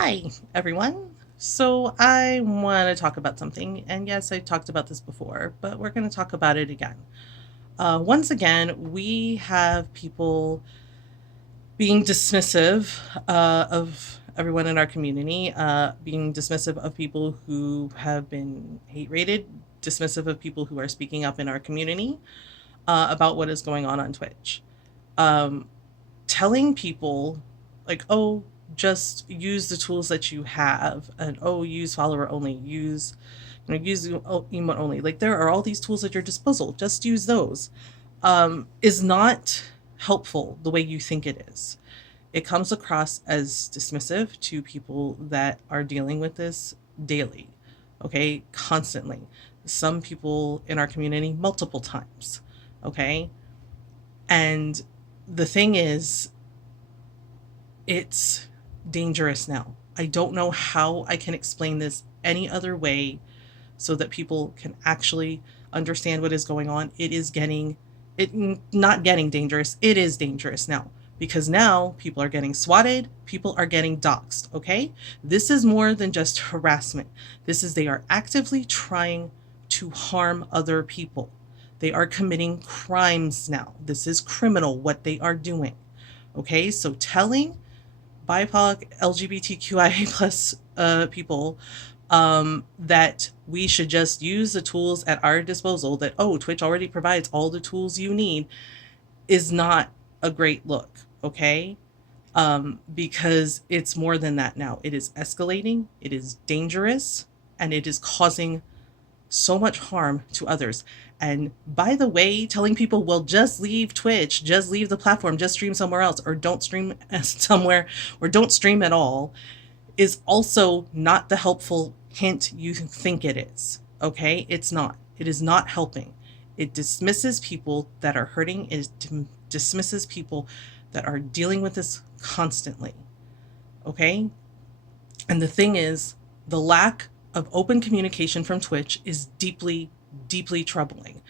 Hi, everyone. So, I want to talk about something, and yes, I talked about this before, but we're going to talk about it again. Once again, we have people being dismissive of everyone in our community, being dismissive of people who have been hate rated, dismissive of people who are speaking up in our community about what is going on Twitch. Um, Telling people like, oh, just use the tools that you have, and oh, use follower only, use emote only. Like, there are all these tools at your disposal, just use those. Is not helpful the way you think it is. It comes across as dismissive to people that are dealing with this daily, okay, constantly. Some people in our community multiple times, okay. And the thing is, it's dangerous now. I don't know how I can explain this any other way so that people can actually understand what is going on. It not getting dangerous. It is dangerous now because now people are getting swatted, people are getting doxxed, okay? This is more than just harassment. This is they are actively trying to harm other people. They are committing crimes now. This is criminal what they are doing. Okay? So telling BIPOC, LGBTQIA plus people that we should just use the tools at our disposal, that, oh, Twitch already provides all the tools you need, is not a great look, okay? Because it's more than that now. It is escalating, it is dangerous, and it is causing so much harm to others. And by the way, telling people, well, just leave Twitch, just leave the platform, just stream somewhere else, or don't stream somewhere, or don't stream at all, is also not the helpful hint you think it is. Okay? It's not. It is not helping. It dismisses people that are hurting, it dismisses people that are dealing with this constantly. Okay? And the thing is, the lack of open communication from Twitch is deeply, deeply troubling.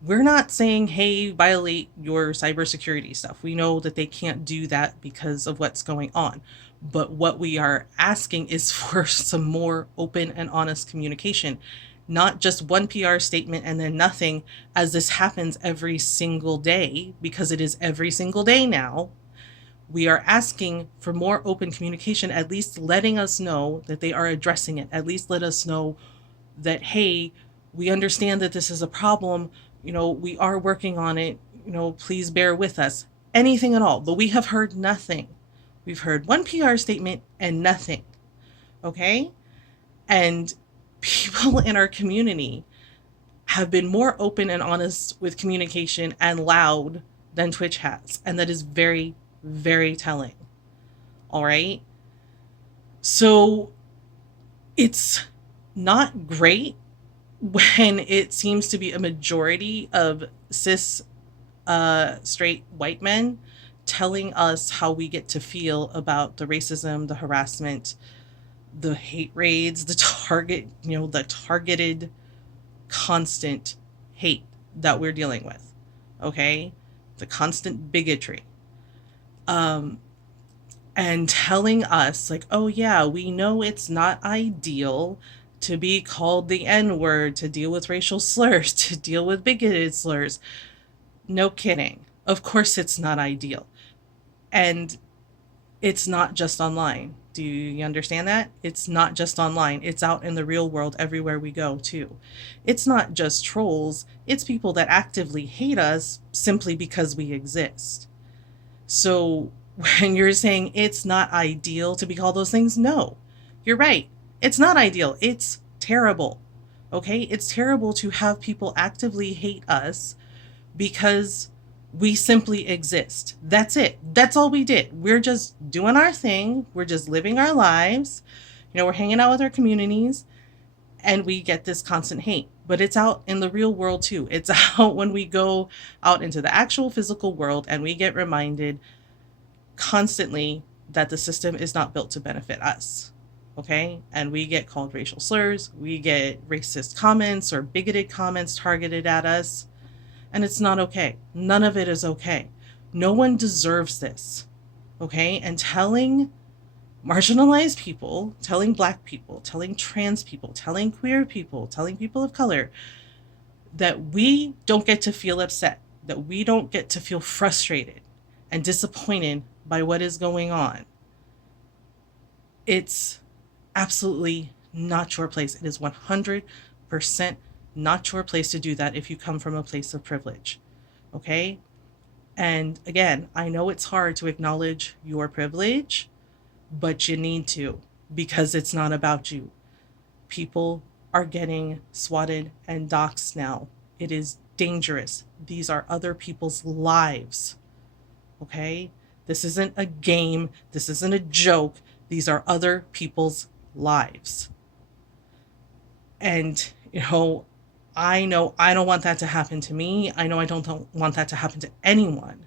We're not saying, hey, violate your cybersecurity stuff. We know that they can't do that because of what's going on. But what we are asking is for some more open and honest communication, not just one PR statement and then nothing, as this happens every single day, because it is every single day now. We are asking for more open communication, at least letting us know that they are addressing it. At least let us know that, hey, we understand that this is a problem. We are working on it. Please bear with us. Anything at all. But we have heard nothing. We've heard one PR statement and nothing. Okay? And people in our community have been more open and honest with communication and loud than Twitch has. And that is very, very telling. All right. So it's not great when it seems to be a majority of cis straight white men telling us how we get to feel about the racism, the harassment, the hate raids, the targeted constant hate that we're dealing with. Okay? The constant bigotry. Um, and telling us, like, oh, yeah, we know it's not ideal to be called the N word, to deal with racial slurs, to deal with bigoted slurs. No kidding. Of course, it's not ideal. And it's not just online. Do you understand that? It's not just online. It's out in the real world everywhere we go, too. It's not just trolls, it's people that actively hate us simply because we exist. So when you're saying it's not ideal to be called those things, no, you're right. It's not ideal. It's terrible. Okay? It's terrible to have people actively hate us because we simply exist. That's it. That's all we did. We're just doing our thing. We're just living our lives. We're hanging out with our communities and we get this constant hate. But it's out in the real world too. It's out when we go out into the actual physical world and we get reminded constantly that the system is not built to benefit us. Okay? And we get called racial slurs, we get racist comments or bigoted comments targeted at us, and it's not okay. None of it is okay. No one deserves this. Okay? And telling Marginalized people telling Black people, telling trans people, telling queer people, telling people of color that we don't get to feel upset, that we don't get to feel frustrated and disappointed by what is going on. It's absolutely not your place. It is 100% not your place to do that if you come from a place of privilege. Okay? And again, I know it's hard to acknowledge your privilege, but you need to, because it's not about you. People are getting swatted and doxxed now. It is dangerous. These are other people's lives. Okay? This isn't a game. This isn't a joke. These are other people's lives. And, I know I don't want that to happen to me. I know I don't want that to happen to anyone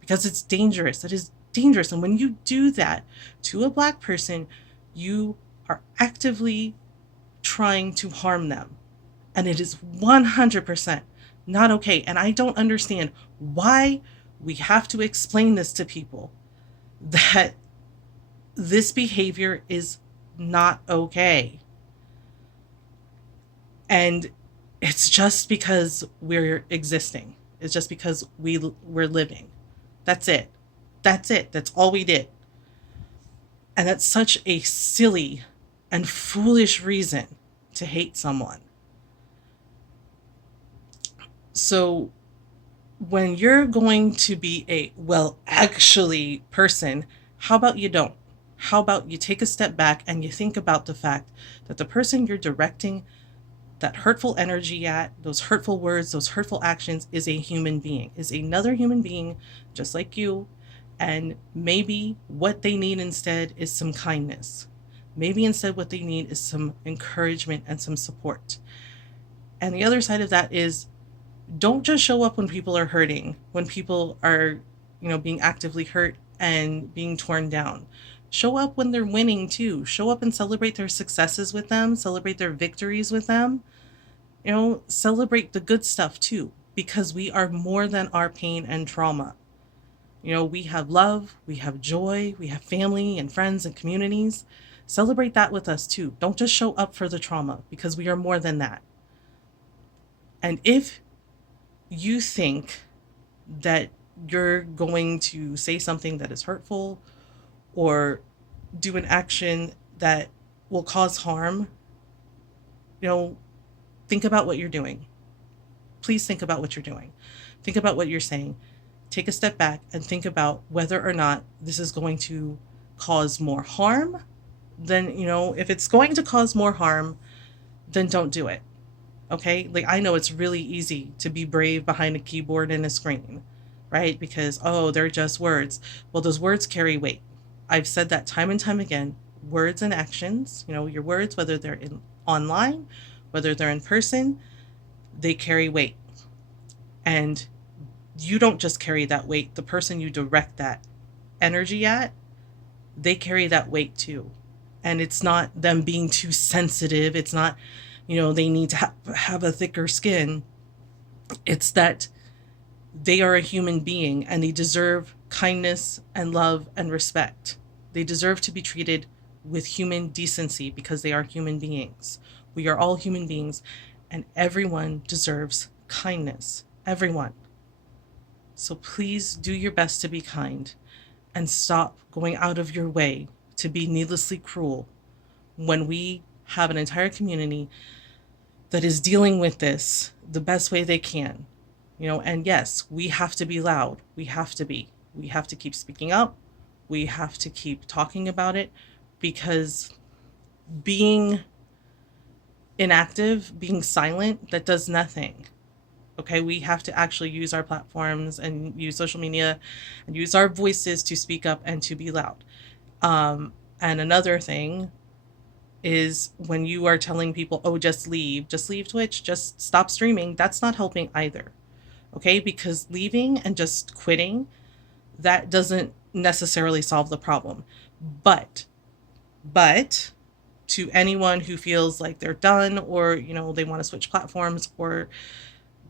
because it's dangerous. It is dangerous. And when you do that to a Black person, you are actively trying to harm them. And it is 100% not okay. And I don't understand why we have to explain this to people, that this behavior is not okay. And it's just because we're existing. It's just because we're living. That's it. That's it. That's all we did. And that's such a silly and foolish reason to hate someone. So when you're going to be a well, actually person, how about you don't? How about you take a step back and you think about the fact that the person you're directing that hurtful energy at, those hurtful words, those hurtful actions, is a human being, is another human being just like you. And maybe what they need instead is some kindness. Maybe instead what they need is some encouragement and some support. And the other side of that is, don't just show up when people are hurting, when people are, being actively hurt and being torn down. Show up when they're winning too. Show up and celebrate their successes with them, celebrate their victories with them. Celebrate the good stuff too, because we are more than our pain and trauma. We have love, we have joy, we have family and friends and communities. Celebrate that with us too. Don't just show up for the trauma, because we are more than that. And if you think that you're going to say something that is hurtful or do an action that will cause harm, think about what you're doing. Please think about what you're doing. Think about what you're saying. Take a step back and think about whether or not this is going to cause more harm. Then, if it's going to cause more harm, then don't do it. Okay? Like, I know it's really easy to be brave behind a keyboard and a screen, right? Because, they're just words. Well, those words carry weight. I've said that time and time again. Words and actions, your words, whether they're online, whether they're in person, they carry weight. And you don't just carry that weight. The person you direct that energy at, they carry that weight too. And it's not them being too sensitive. It's not, they need to have a thicker skin. It's that they are a human being and they deserve kindness and love and respect. They deserve to be treated with human decency because they are human beings. We are all human beings, and everyone deserves kindness. Everyone. So please do your best to be kind and stop going out of your way to be needlessly cruel when we have an entire community that is dealing with this the best way they can. And yes, we have to be loud. We have to be. We have to keep speaking up. We have to keep talking about it, because being inactive, being silent, that does nothing. Okay, we have to actually use our platforms and use social media and use our voices to speak up and to be loud. And another thing is, when you are telling people, just leave Twitch, just stop streaming, that's not helping either. Okay, because leaving and just quitting, that doesn't necessarily solve the problem. But to anyone who feels like they're done, or they want to switch platforms, or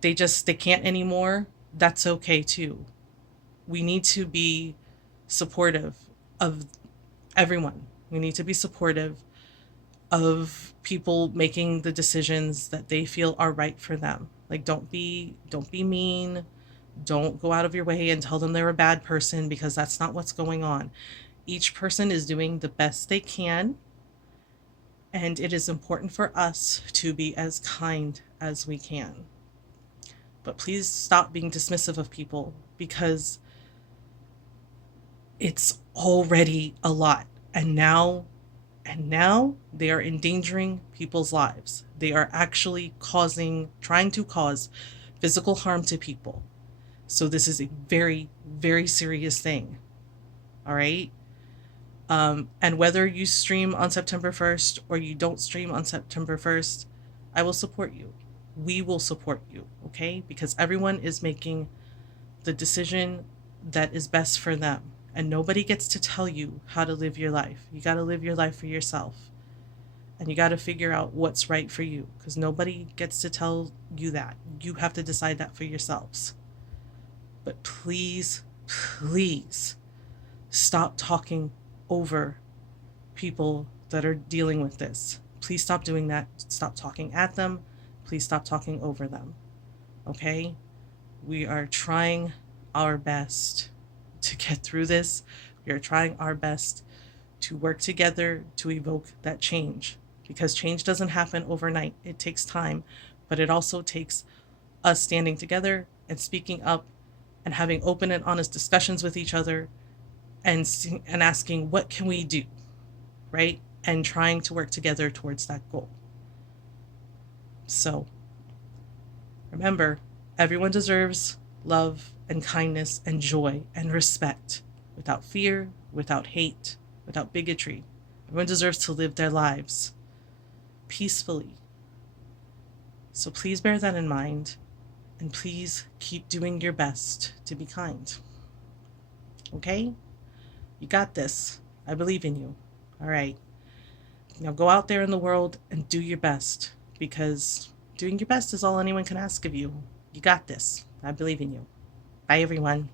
they can't anymore, that's okay too. We need to be supportive of everyone. We need to be supportive of people making the decisions that they feel are right for them. Like don't be mean. Don't go out of your way and tell them they're a bad person, because that's not what's going on. Each person is doing the best they can, and it is important for us to be as kind as we can. But please stop being dismissive of people, because it's already a lot. And now they are endangering people's lives. They are actually trying to cause physical harm to people. So this is a very, very serious thing. All right. And whether you stream on September 1st or you don't stream on September 1st, I will support you. We will support you. Okay. Because everyone is making the decision that is best for them. And nobody gets to tell you how to live your life. You got to live your life for yourself. And you got to figure out what's right for you, because nobody gets to tell you that. You have to decide that for yourselves. But please, please stop talking over people that are dealing with this. Please stop doing that. Stop talking at them. Please stop talking over them. Okay? We are trying our best to get through this. We are trying our best to work together to evoke that change, because change doesn't happen overnight. It takes time, but it also takes us standing together and speaking up and having open and honest discussions with each other, and asking, what can we do, right? And trying to work together towards that goal. So remember, everyone deserves love and kindness and joy and respect, without fear, without hate, without bigotry. Everyone deserves to live their lives peacefully. So please bear that in mind, and please keep doing your best to be kind. Okay? You got this. I believe in you. All right. Now go out there in the world and do your best, because doing your best is all anyone can ask of you. You got this. I believe in you. Bye, everyone.